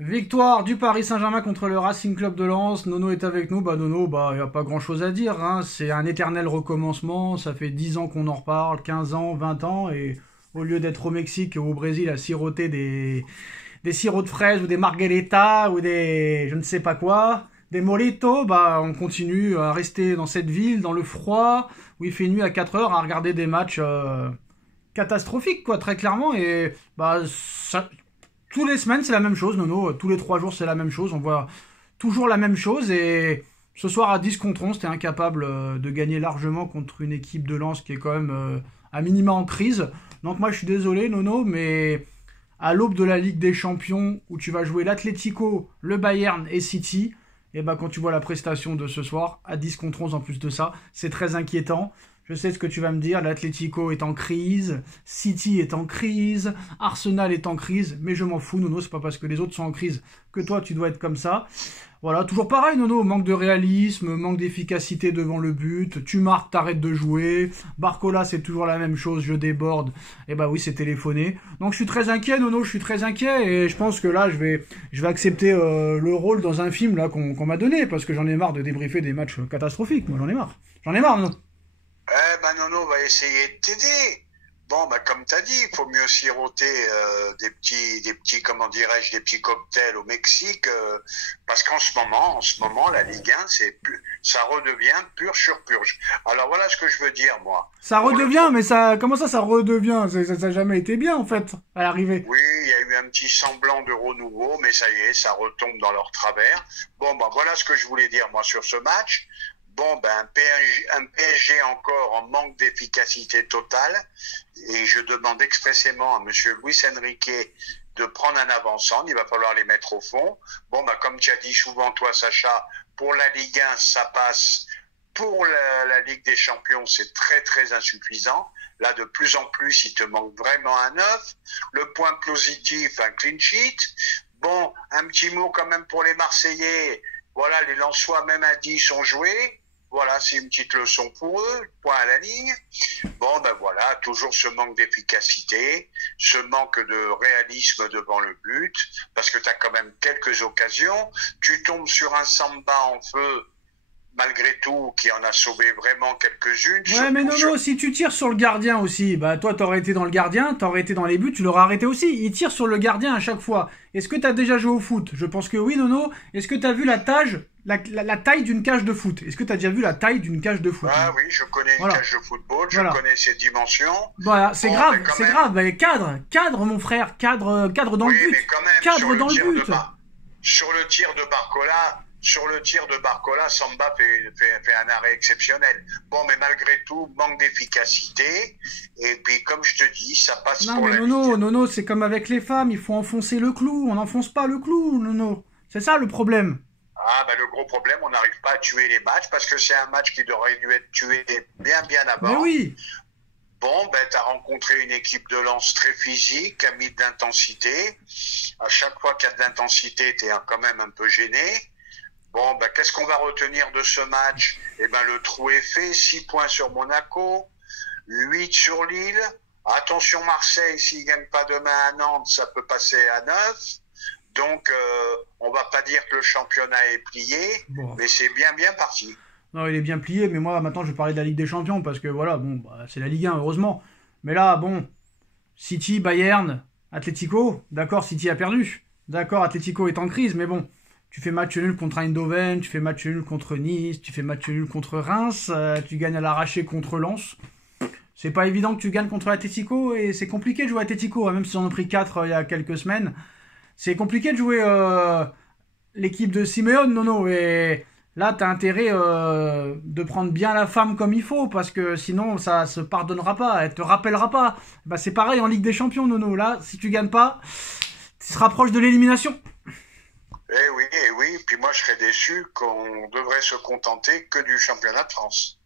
Victoire du Paris Saint-Germain contre le Racing Club de Lens. Nono est avec nous. Nono, il n'y a pas grand-chose à dire, hein. C'est un éternel recommencement. Ça fait 10 ans qu'on en reparle, 15 ans, 20 ans. Et au lieu d'être au Mexique ou au Brésil à siroter des sirops de fraises ou des margaritas ou des je ne sais pas quoi, des molitos, on continue à rester dans cette ville, dans le froid, où il fait nuit à 4 heures, à regarder des matchs catastrophiques, quoi, très clairement. Et tous les semaines, c'est la même chose, Nono. Tous les 3 jours, c'est la même chose. On voit toujours la même chose. Et ce soir, à 10 contre 11, t'es incapable de gagner largement contre une équipe de Lens qui est quand même à minima en crise. Donc moi, je suis désolé, Nono, mais à l'aube de la Ligue des Champions, où tu vas jouer l'Atlético, le Bayern et City, et quand tu vois la prestation de ce soir, à 10 contre 11 en plus de ça, c'est très inquiétant. Je sais ce que tu vas me dire, l'Atlético est en crise, City est en crise, Arsenal est en crise, mais je m'en fous, Nono, c'est pas parce que les autres sont en crise que toi tu dois être comme ça. Voilà, toujours pareil, Nono, manque de réalisme, manque d'efficacité devant le but, tu marques, t'arrêtes de jouer, Barcola c'est toujours la même chose, je déborde, et oui c'est téléphoné. Donc je suis très inquiet, Nono, je suis très inquiet, et je pense que là je vais accepter le rôle dans un film là qu'on m'a donné, parce que j'en ai marre de débriefer des matchs catastrophiques, moi j'en ai marre, Nono. Nono va essayer de t'aider. Bon, comme t'as dit, il faut mieux siroter des petits, comment dirais-je, des petits cocktails au Mexique, parce qu'en ce moment, la Ligue 1, ça redevient purge sur purge. Alors voilà ce que je veux dire, moi. Ça redevient, mais comment ça redevient? Ça a jamais été bien, en fait, à l'arrivée. Oui, il y a eu un petit semblant de renouveau, mais ça y est, ça retombe dans leur travers. Bon, voilà ce que je voulais dire, moi, sur ce match. Bon, un PSG encore en manque d'efficacité totale, et je demande expressément à monsieur Luis Enrique de prendre un avançant, il va falloir les mettre au fond. Bon, comme tu as dit souvent toi, Sacha, pour la Ligue 1, ça passe. Pour la Ligue des Champions, c'est très très insuffisant. Là, de plus en plus, il te manque vraiment un œuf. Le point positif, un clean sheet. Bon, un petit mot quand même pour les Marseillais. Voilà, les Lensois, même à 10, ont joué. Voilà, c'est une petite leçon pour eux, point à la ligne. Bon, voilà, toujours ce manque d'efficacité, ce manque de réalisme devant le but, parce que tu as quand même quelques occasions. Tu tombes sur un Samba en feu, malgré tout, qui en a sauvé vraiment quelques-unes. Ouais, mais Nono, si tu tires sur le gardien aussi, toi t'aurais été dans le gardien, t'aurais été dans les buts, tu l'aurais arrêté aussi. Il tire sur le gardien à chaque fois. Est-ce que t'as déjà joué au foot? Je pense que oui, Nono. Est-ce que t'as vu la taille d'une cage de foot? Est-ce que t'as déjà vu la taille d'une cage de foot? Ah oui, je connais une cage de football, je connais ses dimensions. Voilà, c'est grave, c'est grave. Cadre, mon frère, cadre dans le but. Mais quand même, cadre dans le but. Sur le tir de Barcola, Samba fait un arrêt exceptionnel. Bon, mais malgré tout, manque d'efficacité. Et puis, comme je te dis, ça passe pour la Ligue. Nono, c'est comme avec les femmes, il faut enfoncer le clou. On n'enfonce pas le clou, Nono. C'est ça le problème. Le gros problème, on n'arrive pas à tuer les matchs parce que c'est un match qui aurait dû être tué bien avant. Mais oui. Bon, t'as rencontré une équipe de Lens très physique, a mis de l'intensité. À chaque fois qu'il y a de l'intensité, t'es quand même un peu gêné. Bon, qu'est-ce qu'on va retenir de ce match? Le trou est fait, 6 points sur Monaco, 8 sur Lille. Attention Marseille, s'ils gagnent pas demain à Nantes, ça peut passer à 9. Donc, on va pas dire que le championnat est plié, mais c'est bien parti. Non, il est bien plié, mais moi, maintenant, je vais parler de la Ligue des Champions, parce que voilà, c'est la Ligue 1, heureusement. Mais là, City, Bayern, Atlético, d'accord, City a perdu. D'accord, Atlético est en crise, mais tu fais match nul contre Eindhoven, tu fais match nul contre Nice, tu fais match nul contre Reims, tu gagnes à l'arraché contre Lens. C'est pas évident que tu gagnes contre l'Atlético, et c'est compliqué de jouer à Atlético, même si on en a pris 4 il y a quelques semaines. C'est compliqué de jouer l'équipe de Simeone, Nono, et là, t'as intérêt de prendre bien la femme comme il faut, parce que sinon, ça se pardonnera pas, elle te rappellera pas. C'est pareil en Ligue des Champions, Nono. Là, si tu gagnes pas, tu seras proche de l'élimination. Eh oui, puis moi, je serais déçu qu'on devrait se contenter que du championnat de France.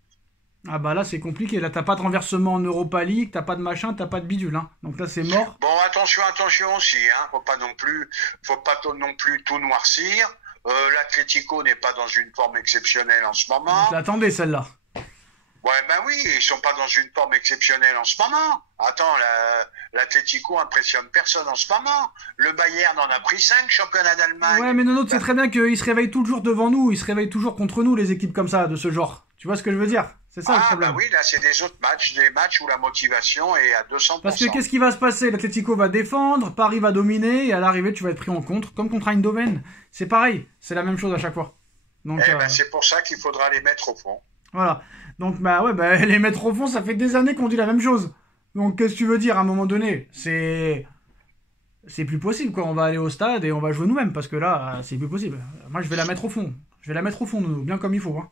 Là, c'est compliqué. Là, t'as pas de renversement en Europa League, t'as pas de machin, t'as pas de bidule. Hein. Donc là, c'est mort. Bon, attention aussi. Faut pas non plus tout noircir. L'Atlético n'est pas dans une forme exceptionnelle en ce moment. Je l'attendais, celle-là. Ouais, ben oui, ils sont pas dans une forme exceptionnelle en ce moment. Attends, l'Atlético impressionne personne en ce moment. Le Bayern en a pris 5, championnat d'Allemagne. Ouais, mais Nono, tu sais très bien qu'ils se réveillent toujours devant nous, ils se réveillent toujours contre nous, les équipes comme ça, de ce genre. Tu vois ce que je veux dire? C'est ça le problème. Ah, bah oui, là, c'est des autres matchs, des matchs où la motivation est à 200%. Parce que qu'est-ce qui va se passer? L'Atlético va défendre, Paris va dominer, et à l'arrivée, tu vas être pris en contre, comme contre Eindhoven. C'est pareil, c'est la même chose à chaque fois. Donc, ben, c'est pour ça qu'il faudra les mettre au fond. Voilà. Donc, les mettre au fond, ça fait des années qu'on dit la même chose. Donc, qu'est-ce que tu veux dire à un moment donné? C'est plus possible, quoi. On va aller au stade et on va jouer nous-mêmes, parce que là, c'est plus possible. Moi, je vais la mettre au fond. Je vais la mettre au fond, Nono, bien comme il faut. Hein.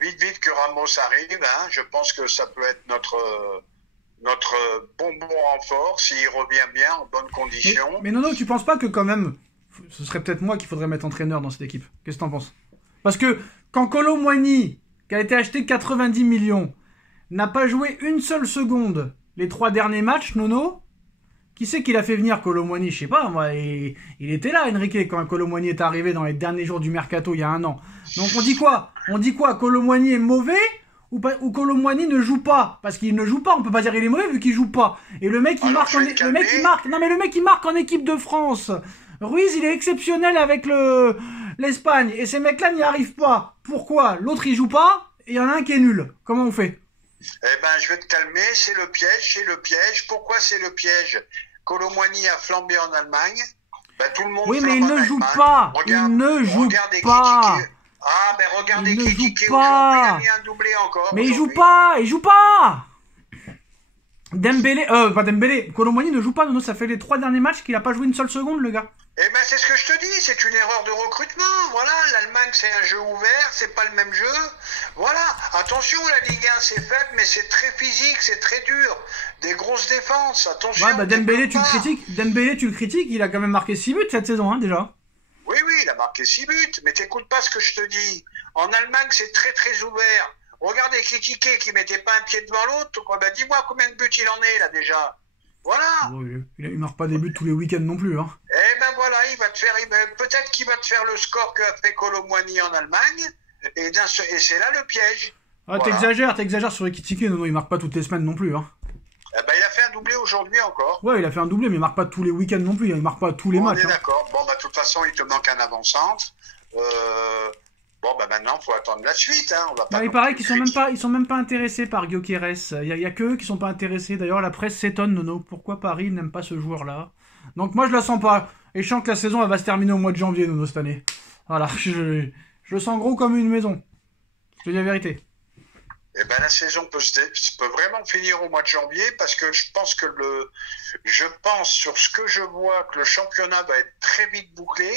Vite que Ramos arrive, hein. Je pense que ça peut être notre bonbon renfort s'il revient bien, en bonnes conditions. Mais Nono, tu penses pas que quand même, ce serait peut-être moi qu'il faudrait mettre entraîneur dans cette équipe? Qu'est-ce que t'en penses? Parce que quand Kolo Muani, qui a été acheté 90 millions, n'a pas joué une seule seconde les 3 derniers matchs, Nono, qui c'est qu'il a fait venir Kolo Muani? Je sais pas, moi, il était là, Enrique, quand Kolo Muani est arrivé dans les derniers jours du mercato il y a 1 an. Donc on dit quoi? Kolo Muani est mauvais ou Kolo Muani ne joue pas? Parce qu'il ne joue pas, on peut pas dire qu'il est mauvais vu qu'il joue pas. Et le mec, il marque en équipe de France. Ruiz, il est exceptionnel avec l'Espagne. Et ces mecs-là n'y arrivent pas. Pourquoi? L'autre, il joue pas, et il y en a un qui est nul. Comment on fait? Eh ben, je vais te calmer, c'est le piège. Pourquoi c'est le piège? Kolo Muani a flambé en Allemagne. Ben, tout le monde oui, mais il ne joue pas. Il ne joue pas. Ah, ben regardez il ne joue il pas. a mis un doublé encore. Mais il joue pas. Dembélé, pas Dembélé. Kolo Muani ne joue pas. Nono, ça fait les 3 derniers matchs qu'il a pas joué une seule seconde, le gars. Eh ben, c'est ce que je te dis, c'est une erreur de recrutement. Voilà, l'Allemagne, c'est un jeu ouvert, c'est pas le même jeu. Voilà, attention, la Ligue 1, c'est faible, mais c'est très physique, c'est très dur. Des grosses défenses, attention. Ouais, Dembélé, tu le critiques, il a quand même marqué 6 buts cette saison, hein, déjà. Oui, il a marqué 6 buts, mais t'écoutes pas ce que je te dis. En Allemagne, c'est très très ouvert. Regardez Ekitike qui mettait pas un pied devant l'autre. Ben, dis-moi combien de buts il en est, là, déjà. Voilà. Oh, il marque pas des buts tous les week-ends non plus, hein. Eh ben voilà, peut-être qu'il va te faire le score qu'a fait Kolo Muani en Allemagne, et c'est là le piège. Ah, voilà. T'exagères sur Ekitike, non, il marque pas toutes les semaines non plus, hein. Eh ben, il a fait un doublé aujourd'hui encore. Ouais, il a fait un doublé, mais il marque pas tous les week-ends non plus, il marque pas tous les matchs. On est d'accord. Bon, de toute façon, il te manque un avant-centre. Maintenant, faut attendre la suite, hein. On va pas. Il paraît qu'ils sont même pas intéressés par Gyökeres. Il y a que eux qui sont pas intéressés. D'ailleurs, la presse s'étonne, Nono. Pourquoi Paris n'aime pas ce joueur-là? Donc moi, je la sens pas. Et je sens que la saison, elle va se terminer au mois de janvier, Nono, cette année. Voilà, je le sens gros comme une maison. Je te dis la vérité. Eh ben, la saison peut vraiment finir au mois de janvier parce que je pense sur ce que je vois que le championnat va être très vite bouclé.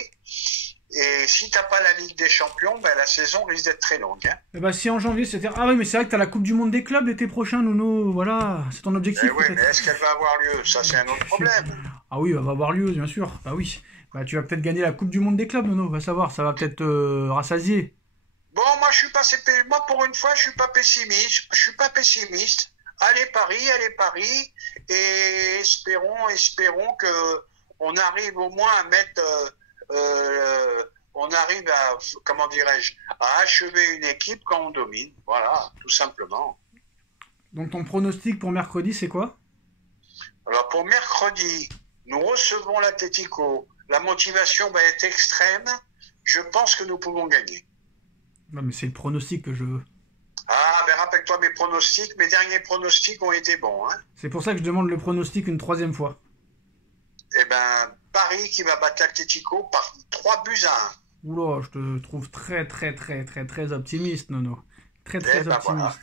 Et si t'as pas la Ligue des Champions, ben la saison risque d'être très longue. Hein. Et bah si en janvier c'était... Ah oui, mais c'est vrai que t'as la Coupe du Monde des clubs l'été prochain, Nono. Voilà, c'est ton objectif. Oui, mais est-ce qu'elle va avoir lieu? Ça, c'est un autre problème. Ah oui, elle va avoir lieu, bien sûr. Bah oui. Bah tu vas peut-être gagner la Coupe du Monde des clubs, Nono. Va savoir, ça va peut-être rassasier. Bon, moi pour une fois, je suis pas pessimiste. Allez Paris, et espérons que on arrive au moins à mettre... on arrive à, comment dirais-je, à achever une équipe quand on domine. Voilà, tout simplement. Donc ton pronostic pour mercredi, c'est quoi? Alors pour mercredi, nous recevons l'Atlético. La motivation va être extrême. Je pense que nous pouvons gagner. Non, mais c'est le pronostic que je veux. Ah, ben rappelle-toi mes pronostics. Mes derniers pronostics ont été bons. Hein. C'est pour ça que je demande le pronostic une 3e fois. Eh ben, Paris qui va battre l'Atlético par 3 buts à 1. Oula, je te trouve très optimiste, Nono. Très optimiste. Voilà.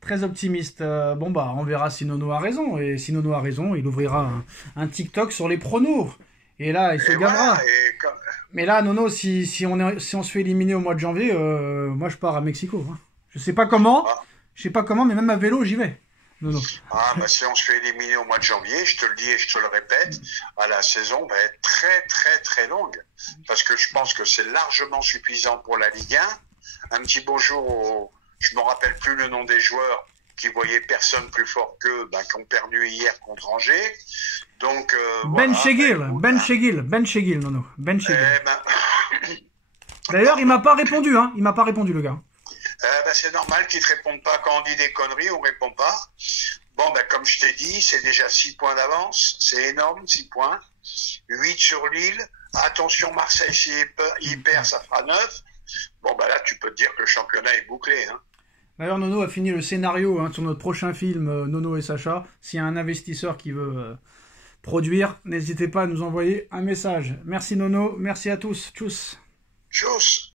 Très optimiste. Bon bah, on verra si Nono a raison. Et si Nono a raison, il ouvrira un TikTok sur les pronos. Et là, il se gavera. Voilà, mais là, Nono, si on se fait éliminer au mois de janvier, moi je pars à Mexico. Hein. Je sais pas comment, mais même à vélo, j'y vais. Non. Ah, bah si on se fait éliminer au mois de janvier, je te le dis et je te le répète, la saison va être très longue. Parce que je pense que c'est largement suffisant pour la Ligue 1. Un petit bonjour je me rappelle plus le nom des joueurs qui voyaient personne plus fort qu'eux, qui ont perdu hier contre Angers. Donc, Ben Chegil, Nono. Ben Chegil. D'ailleurs, il m'a pas répondu, le gars. C'est normal qu'ils ne te répondent pas. Quand on dit des conneries, on ne répond pas. Bon, comme je t'ai dit, c'est déjà 6 points d'avance. C'est énorme, 6 points. 8 sur Lille. Attention, Marseille, s'il perd, ça fera 9. Bon, là, tu peux te dire que le championnat est bouclé. Hein. D'ailleurs, Nono a fini le scénario sur notre prochain film, Nono et Sacha. S'il y a un investisseur qui veut produire, n'hésitez pas à nous envoyer un message. Merci Nono, merci à tous. Tchuss. Tchuss.